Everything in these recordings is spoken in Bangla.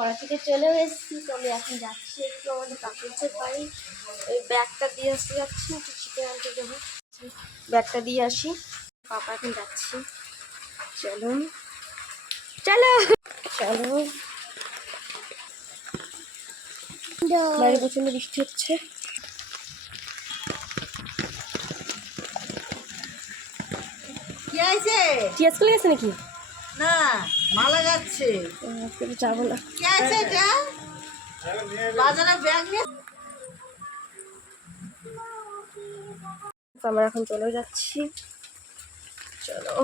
পড়া থেকে চলেও এসেছি তো আমি এখন যাচ্ছি একটু আমাদের কাকুরদের বাড়ি। ওই ব্যাগটা দিয়ে আসতে যাচ্ছি একটু চিকেন আনতে দেবো ব্যাগটা দিয়ে আসি। পাপা এখন যাচ্ছি। চলুন। চলো। চলো। বাইরে প্রচণ্ড বৃষ্টি হচ্ছে। কি আছে টিয়া স্কুলে গেছে নাকি? না মালা যাচ্ছে। যাব না কি আছে এটা? বাজারে ব্যাগ নিয়ে তো আমরা এখন চলে যাচ্ছি। চলো।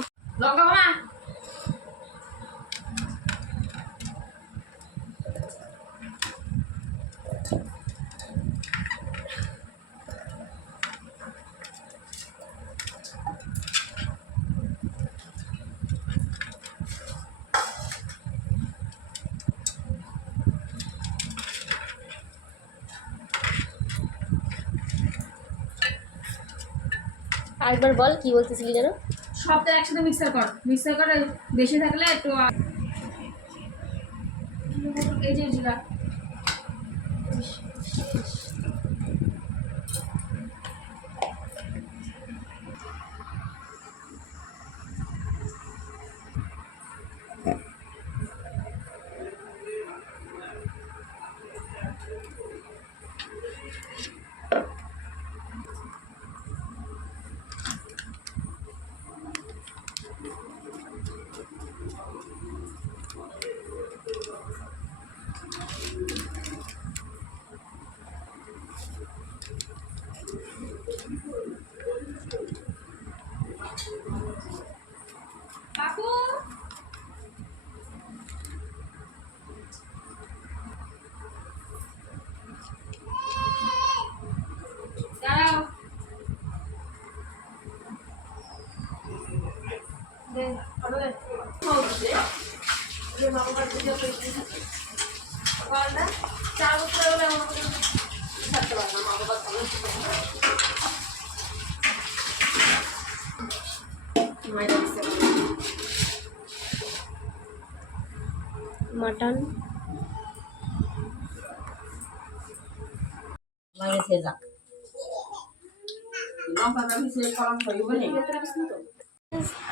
আরেকবার বল, কি বলতেছিলি যেন? সবটা একসাথে মিক্সার কর। মিক্সার কর বেশি থাকলে একটু এই যে জিরা। কাকু দাঁড়াও চার বছর হলে আমার থাকতে কাছে। মাটন।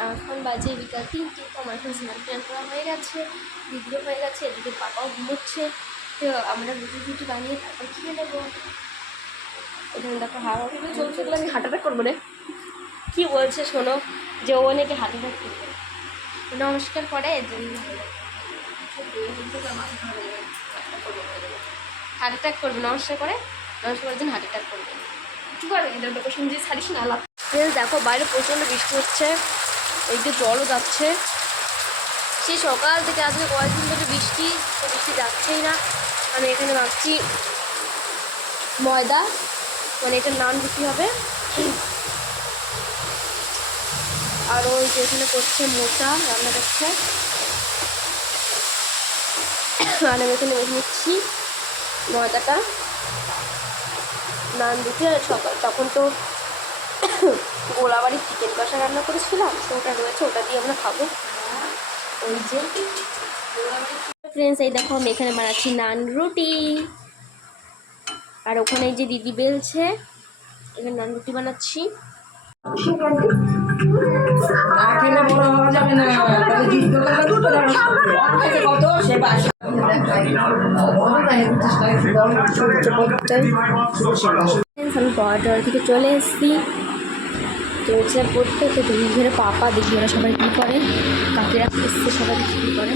এখন বাজে বিকাল তিনটে তো আমার এখন স্নান টান করা হয়ে গেছে দিদিও হয়ে গেছে এদিকে পাপাও ঘুমোচ্ছে। তো আমরা রুটি রুটি বানিয়ে তারপর খেয়ে নেব। এখানে দেখো হাওয়া চলছে এগুলো আমি হাঁটাটা করব রে কী বলছে শোনো যে ও নাকি হাঁটাটা করবে। নমস্কার পরে এর জন্য হার্ট অ্যাটাক করবে নমস্কার করে নমস্কার জন্য হার্ট অ্যাটাক করবে। কি করবে এটা তো শুনছি ছাড়িস না লাভ দেখো, বাইরে প্রচণ্ড বৃষ্টি হচ্ছে, এই যে জলও যাচ্ছে। সেই সকাল থেকে আজকে কয়েকদিন ধরে বৃষ্টি বৃষ্টি যাচ্ছেই না। আমি এখানে ভাবছি, ময়দা মানে এটা নান রুটি হবে। আর ওই যে এখানে করছে মোটা রান্না করছে। আর আমি এখানে মেখে নিচ্ছি ময়দাটা। নান আর সকাল, তখন তো গোলাবাড়ির চিকেন কষা রান্না করেছিলাম, তো ওটা রয়েছে, ওটা দিয়ে আমরা খাব। ওই যে ফ্রেন্ডস এই দেখো আমি এখানে বানাচ্ছি নান রুটি। আর ওখানে যে দিদি বেলছে এখানে নান রুটি বানাচ্ছি। আমি পড়াটার থেকে চলে এসেছি। তো হচ্ছে পড়তে তো দিদি ধরে পাপা দেখি ওরা সবাই কী করে? কাকিরা এসছে সবাই কী করে?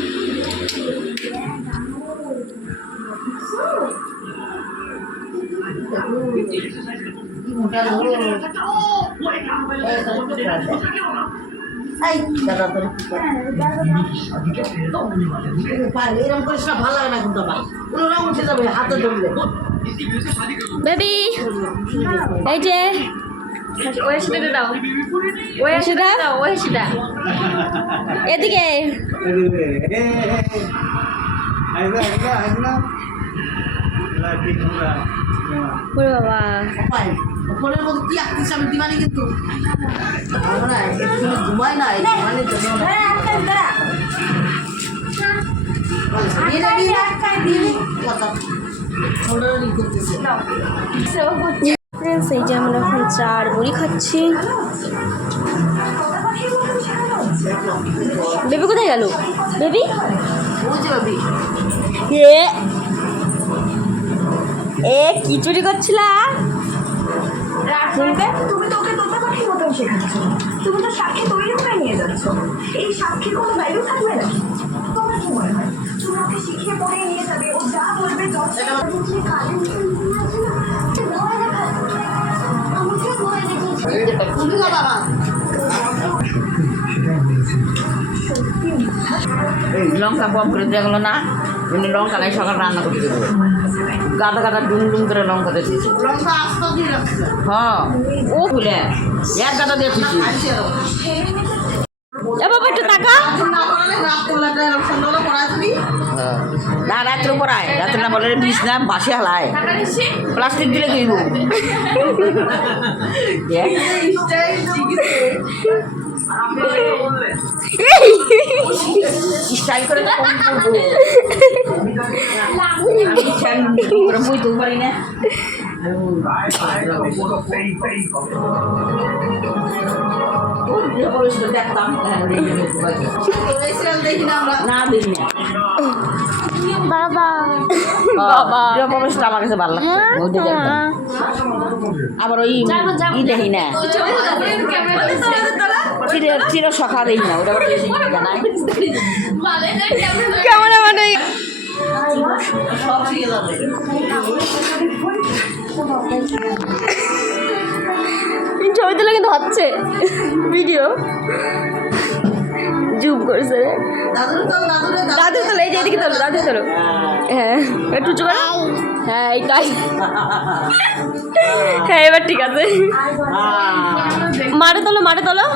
এই, দাদা করে? পারবে, এরকম করিস না, ভালো লাগে না কিন্তু আমার। কোনো রকম উঠে যাবে, হাতে ধরলে। বেবি এই যে ওই দাও ওই দাও ওই এদিকে ওরে বাবা। ফোনের মধ্যে কি আঁকতিস আমি দিবানি কিন্তু? আমরা ঘুমাই না এই ঘুমানোর জন্য ফ্রেন্ডস যে আমরা এখন চা আর মুড়ি খাচ্ছি। বেবি কোথায় গেল? বেবি। এ এ কি চুরি করছিলা? তুমি তো ওকে তোতা পাখির মতন শেখাচ্ছ। তুমি তো সাক্ষী তৈরি করে নিয়ে যাচ্ছ। এই সাক্ষীর কোনো ভ্যালু থাকবে না। তোমার কি মনে হয়? তুমি ওকে শিখিয়ে পড়ে নিয়ে যাবে। ও যা বলবে লঙ্কা বম করে দেওয়া গেলো না? লঙ্কা নাই সকাল রান্না করতে দেবো গাদা গাদা ডুম ডুম করে লঙ্কা দিয়েছি। দিয়ে হ্যাঁ ও খুলে এক গাদা দিয়েছি। এ বাবা একটু টাকা না তুমি না রাত্রে পড়ায় রাত্রে না বলে বিষ না বাসে হালায়। প্লাস্টিক দিলে দেখ স্টাইল শিখেছে স্টাইল করে তো কম করব স্টাইল করে বুঝতেও পারি না দেখতাম সিরিয়াল দেখি না আমরা না দিন না বাবা বাবা প্রবেশটা আমার কাছে ভালো লাগছে। ওইটা আবার ওই ই দেখি না। চিরে সখা দেখি না ওটা কেমন মানে ছবি তুলে কিন্তু হচ্ছে। ভিডিও। জুম করছে রে দাদু তোলো এই যে এদিকে তোলো দাদু তোলো হ্যাঁ একটু চুপ করো। হ্যাঁ এইটাই হ্যাঁ এবার ঠিক আছে। মারে তোলো মারে তোলো।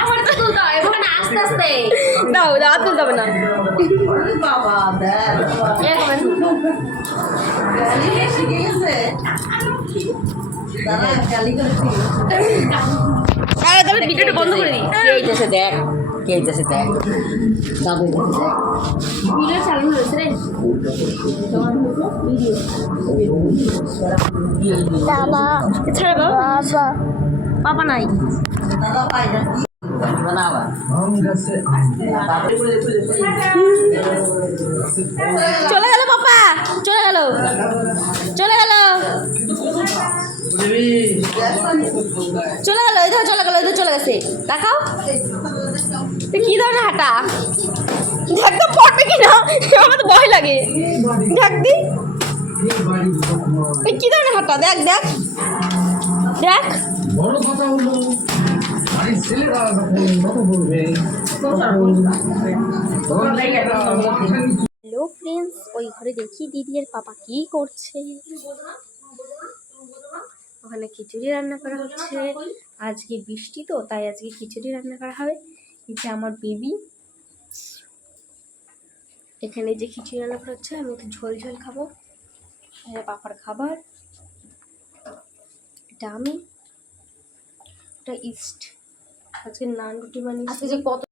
আমার তো তুলতে এখানে আস্তে আস্তে। দাও দাও তুলতে হবে না। বাবা দেখ। আরে তাহলে ভিডিওটা বন্ধ করে দিই। কে আইতেছে দেখ কে আইতেছে দেখ। দাদু ভিডিও চালু হয়েছে রে। ছাড়া বাবা? পাপা নাই দাদা। পাই না বানাবা চলে গেল পাপা চলে গেল। চলে গেল। চলে গেল, এই চলে গেল, এই চলে গেছে। দেখাও। কি ধরনের হাঁটা? দেখ তো পড়বে কি না? আমার তো ভয় লাগে। দেখ দি। কি ধরনের হাঁটা? দেখ দেখ। দেখ। বড় কথা হলো হ্যালো ফ্রেন্ডস, ওই ঘরে দেখি দিদি আর পাপা কি করছে। ওখানে খিচুড়ি রান্না করা হচ্ছে। আজকে বৃষ্টি তো, তাই আজকে খিচুড়ি রান্না করা হবে। এটা আমার বেবি। এখানে যে খিচুড়ি রান্না করা হচ্ছে, আমি একটু ঝোল ঝোল খাব। পাপার খাবার। এটা আমি। এটা ইস্ট। আজকে নান রুটি বানিয়েছি। আজকে যে কত